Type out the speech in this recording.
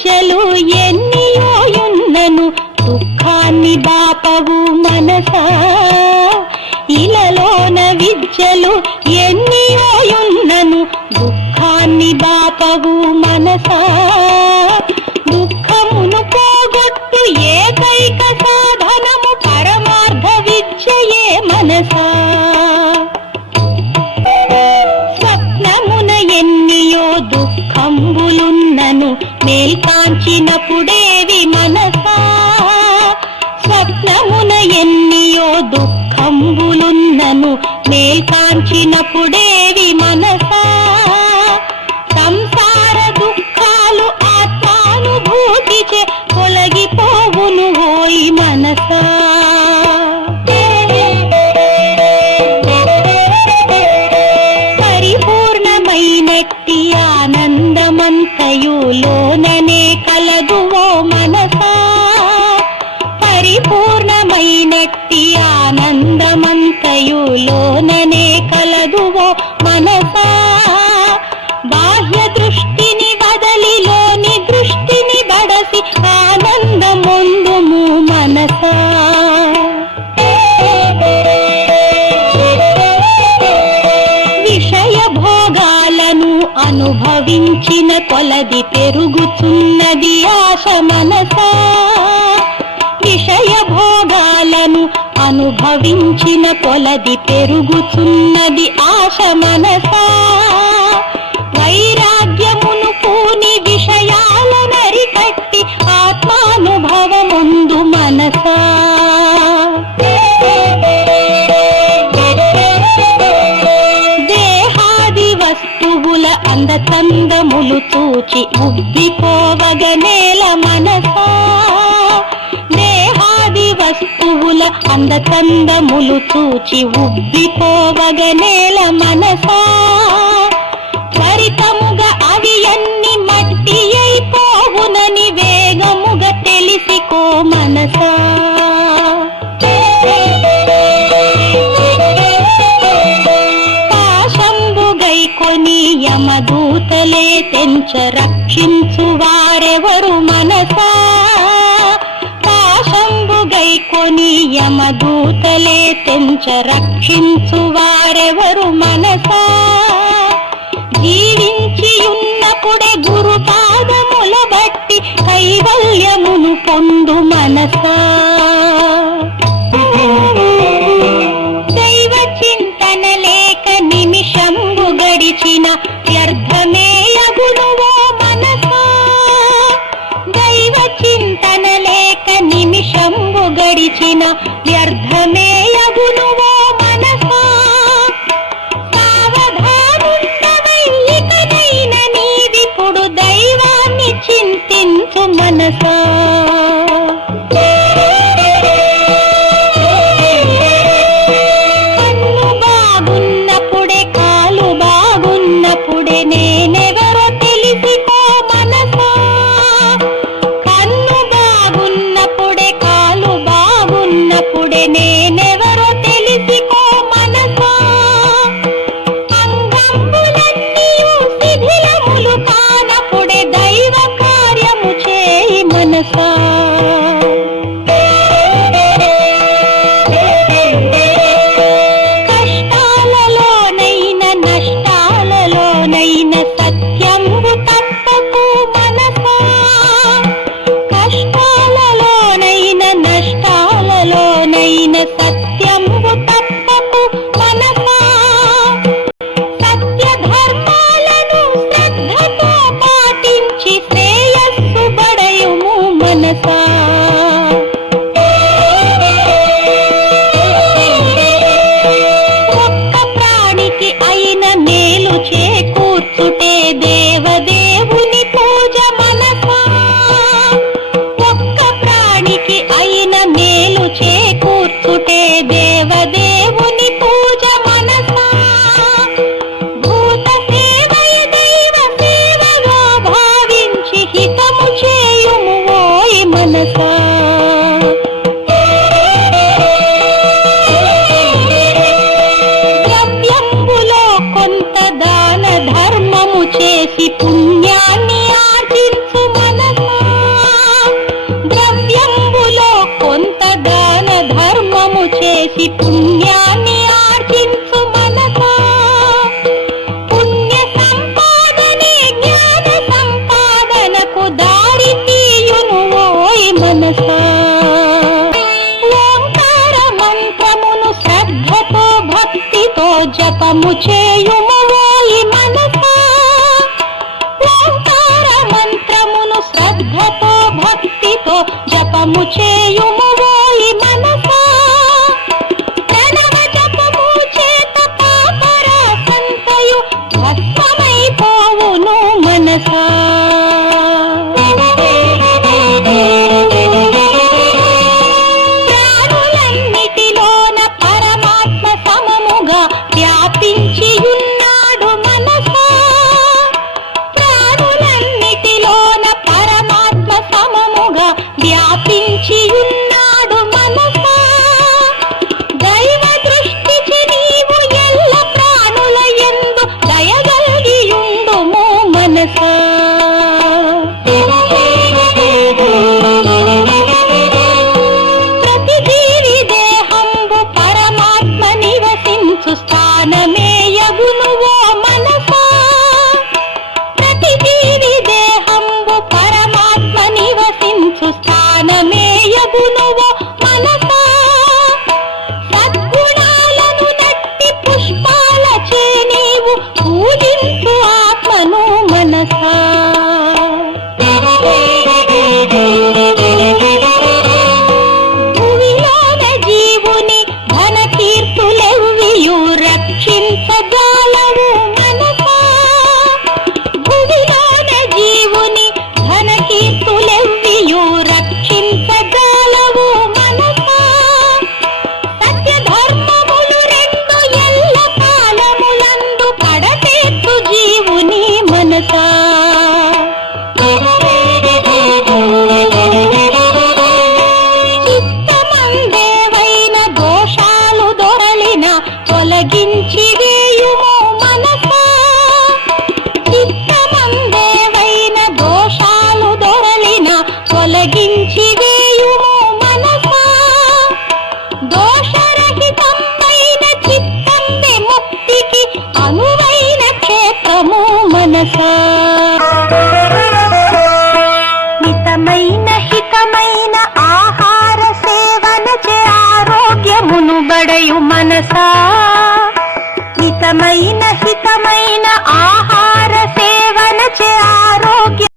విద్యలు ఎన్నియోయున్నను దుఃఖాన్ని బాపవు మనసా. ఇలలోన విద్యలు ఎన్నియోయున్నను దుఃఖాన్ని బాపవు మనసా. దుఃఖమును పోగొట్టు ఏకైక సాధనము పరమార్థ విద్యయే మనసా. స్వప్నమున ఎన్నియో దుఃఖంబులున్నను మేల్కాంచినప్పుడేవి మనసా. స్వప్నమున ఎన్నియో దుఃఖంబులున్నను మేల్కాంచినప్పుడేవి మనసా. సంసార దుఃఖాలు ఆత్మానుభూతిచే తొలగిపోవును ఓయి మనసా. పరిపూర్ణమైనట్టి ఆనందమంతయులోననే కలదు ఓ మనసా. పరిపూర్ణమైనట్టి ఆనందమంతయులోననే కలదు ఓ మనసా. బాహ్య దృష్టిని వదలిలోని దృష్టిని బడసి ఆనందముందుము మనసా. విషయ భోగాలను అనుభవించిన కొలది పెరుగుతున్నది ఆశ మనసా. విషయ భోగాలను అనుభవించిన కొలది పెరుగుతున్నది ఆశ మనసా. వైరాగ్యమును పూని విషయాలనరికట్టి ఆత్మానుభవముందు మనసా. దేహాది వస్తువుల అందచందములు చూచి ఉబ్బిపోవగనేల మనసా. దేహాది వస్తువుల అందచందములు చూచి ఉబ్బిపోవగనేల మనసా. త్వరితముగా అవి అన్ని మట్టి అయిపోవునని వేగముగా తెలిసికో మనసా. పాశంబుగైకొని యమదూతలే తెంచ రక్షించు వారెవరు మనసా. పాశంబుగైకొని యమదూతలే తెంచ రక్షించు వారెవరు మనసా. జీవించి ఉన్నప్పుడే గురు పాదముల బట్టి కైవల్యమును పొందు మనసా. దైవ చింతన లేక నిమిషంబు గడిచిన వ్యర్థమే అగును ఓ మనసా. దైవ చింతన లేక నిమిషంబు గడిచిన వ్యర్థమే అగును ఓ మనసా. నీవిప్పుడు దైవాన్ని చింతించు మనసా. కన్ను బాగున్నప్పుడే కాలు బాగున్నప్పుడే నేనెవరో తెలిసిపో మనసా. కన్ను బాగున్నప్పుడే కాలు బాగున్నప్పుడే నేనెవరో తెలిసిపో మనసా. శిథిలములు కానప్పుడే దైవ కార్యము చేయి మనసా. జపము చేయుము ఓయి మనసా ఓంకార మంత్రమును శ్రద్ధతో భక్తితో జపము చేయుము ఓయి మనసా ప్రణవ జపము చేత పాపరాసంతయు భస్మమైపోవును మనసా ప్రాణులన్నిటిలోన పరమాత్మ సమముగా వ్యాపించియున్నాడు మనసా ప్రాణులన్నిటిలోన పరమాత్మ సమముగా వ్యాపించియున్నాడు మనసా దైవ దృష్టికి నీవు ఎల్ల ప్రాణుల యందు దయగలిగియుండుము మనసా ప్రతి జీవి దేహంబు పరమాత్మ నివసించు స్థానమే యగును ఓ మనసా ప్రతి జీవి దేహంబు పరమాత్మ నివసించు స్థానమే యగును ఓ మనసా సద్గుణాలను నట్టి పుష్పాలచే నీవు పూజించు ఆత్మను మనసా భువిలోన జీవుని ఘన కీర్తులెవ్వియు రక్షించజాలవు మనసా భువిలోన జీవుని ఘన కీర్తులెవ్వియు రక్షించజాలవు మనసా సత్య ధర్మములు రెండు ఎల్ల కాలములందు కడతేత్తు జీవుని మనసా చిత్తమందేవైన దోషాలు దొరలిన తొలగించి వేయుము మనసా చిత్తమందేవైన దోషాలు దొరలిన తొలగించి వేయుము మనసా దోషరహితమైన చిత్తంబె ముక్తికి అనువైన క్షేత్రము మనసా మితమైన హితమైన ఆహార సేవనచే ఆరోగ్యమును బడయు మనసా మితమైన